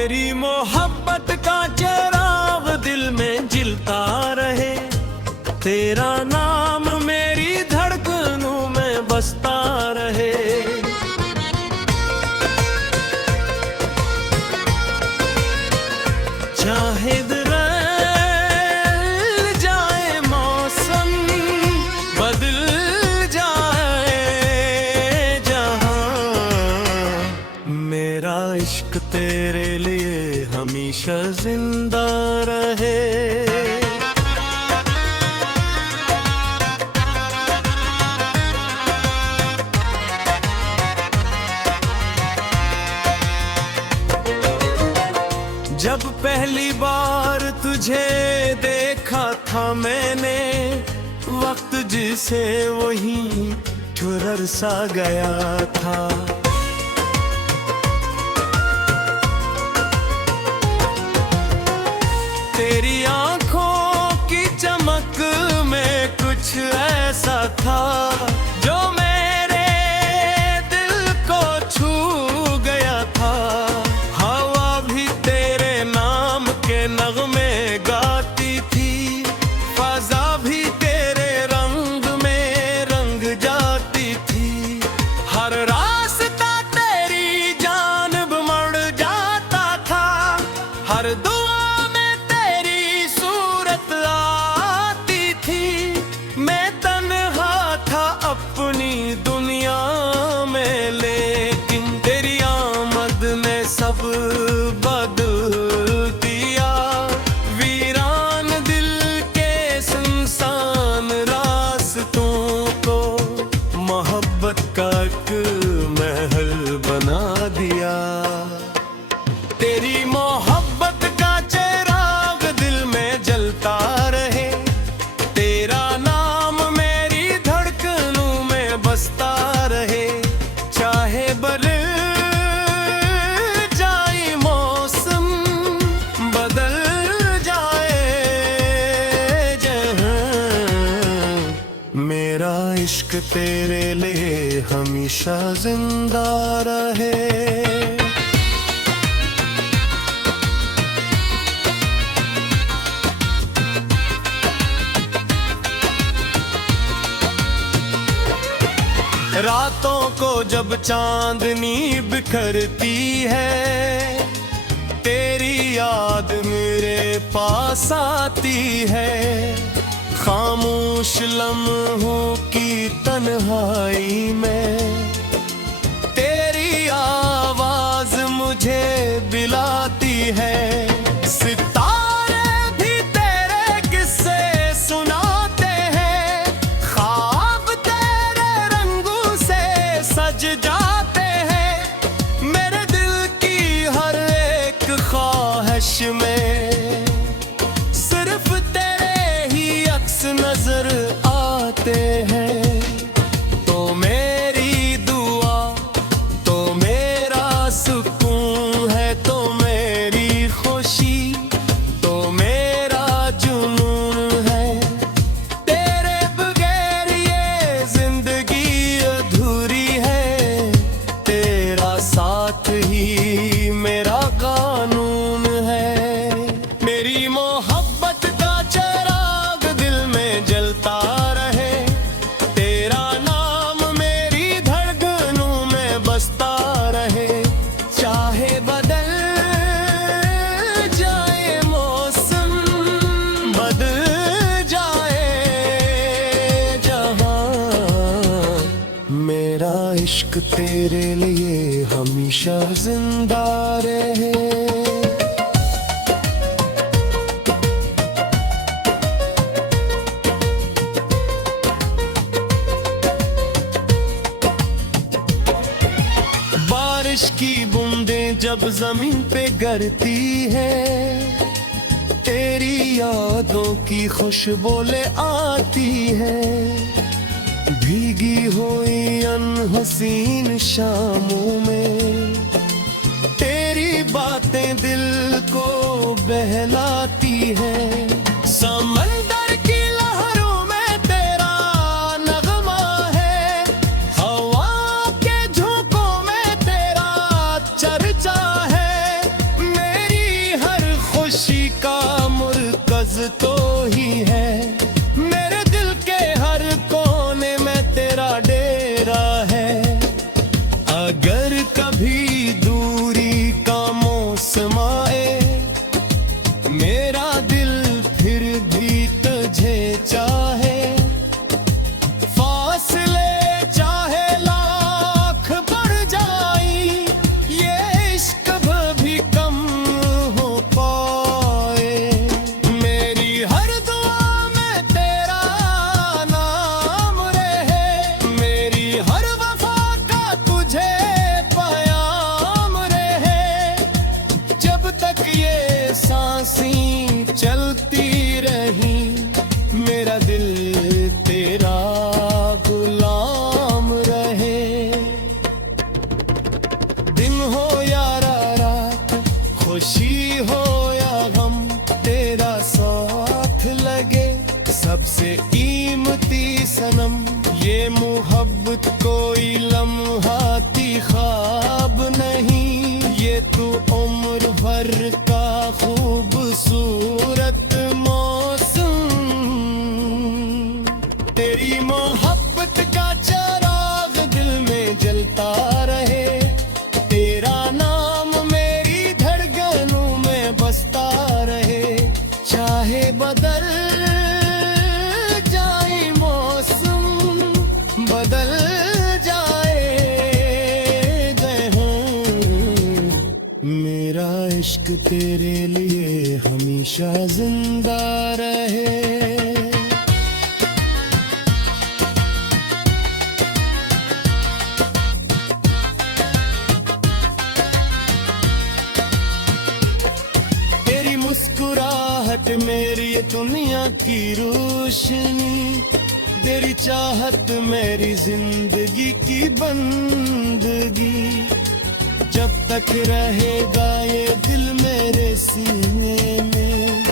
तेरी मोहब्बत का चिराग दिल में जलता रहे, तेरा नाम मेरी धड़कनों में बसता रहे। चाहे बदल जाए मौसम, बदल जाए जहां, मेरा इश्क तेरे लिए हमेशा जिंदा रहे। जब पहली बार तुझे देखा था मैंने, वक्त जिसे वही ठुरर सा गया था। तेरी आंखों की चमक में कुछ ऐसा था जो मेरे दिल को छू गया था। हवा भी तेरे नाम के नगमे गाती थी, फजा भी तेरे रंग में रंग जाती थी। हर रास्ता तेरी जानिब मुड़ जाता था, हर दुआ में तेरी सूरत आती थी। मैं तन्हा था अपनी दुनिया में, लेकिन तेरी आमद ने सब बदल दिया। वीरान दिल के सुनसान रास्तों को मोहब्बत का एक महल बना दिया। तेरी मोहब्बत का चिराग दिल में जलता रहे, तेरा नाम मेरी धड़कनों में बसता रहे। चाहे बदल जाए मौसम, बदल जाए जहां, मेरा इश्क तेरे लिए हमेशा जिंदा रहे। रातों को जब चांदनी बिखरती है, तेरी याद मेरे पास आती है। खामोश लम्हों की तन्हाई में तेरी आवाज मुझे बिलाती है। सितारे भी तेरे किस्से सुनाते हैं, ख्वाब तेरे रंगों से सज जाते हैं। मेरे दिल की हर एक ख्वाहिश में सिर्फ तेरे ही अक्स नजर आते हैं। तो मेरी दुआ, तो मेरा सुकून है, तो मेरी खुशी, तो मेरा जुनून है। तेरे बगैर ये जिंदगी अधूरी है, तेरा साथ ही मेरा कानून है। मेरी मोहब्बत का चिराग दिल में जलता रहे, तेरा नाम मेरी धड़कनों में बसता रहे। चाहे बदल जाए मौसम, बदल जाए जहां, मेरा इश्क तेरे लिए हमेशा जिंदा रहे। बारिश की बूंदें जब जमीन पे गिरती है, तेरी यादों की खुशबू ले आती है। भीगी हुई अनहसीन शामों में तेरी बातें दिल को बहलाती है। समंदर की लहरों में तेरा नगमा है, हवा के झोंकों में तेरा चर्चा है। ही है। मेरे दिल के हर कोने में तेरा डेरा है। अगर कभी दूरी का मौसम आए, मेरा दिल फिर भी तुझे चाहे। फासले चाहे लाख बढ़ जाई, ये इश्क भी कम हो पाए। मेरी हर दुआ में तेरा नाम रहे, मेरी हर वफा का तुझे पयाम रहे। जब तक ये सांसें चलती रही, मेरा दिल तेरा गुलाम रहे। दिन हो या रात, खुशी हो या गम, तेरा साथ लगे सबसे कीमती सनम। ये मोहब्बत कोई लम्हाती ख्वाब नहीं, ये तू उम्र भर का खूबसूरत मौसम। तेरी मोहब्बत का चिराग दिल में जलता रहे, तेरा नाम मेरी धड़कनों में बसता रहे। चाहे बदल जाए मौसम, बदल जाए मेरा इश्क तेरे लिए हमेशा जिंदा रहे। तेरी मुस्कुराहट मेरी दुनिया की रोशनी, तेरी चाहत मेरी जिंदगी की बंदगी। जब तक रहेगा ये दिल मेरे सीने में,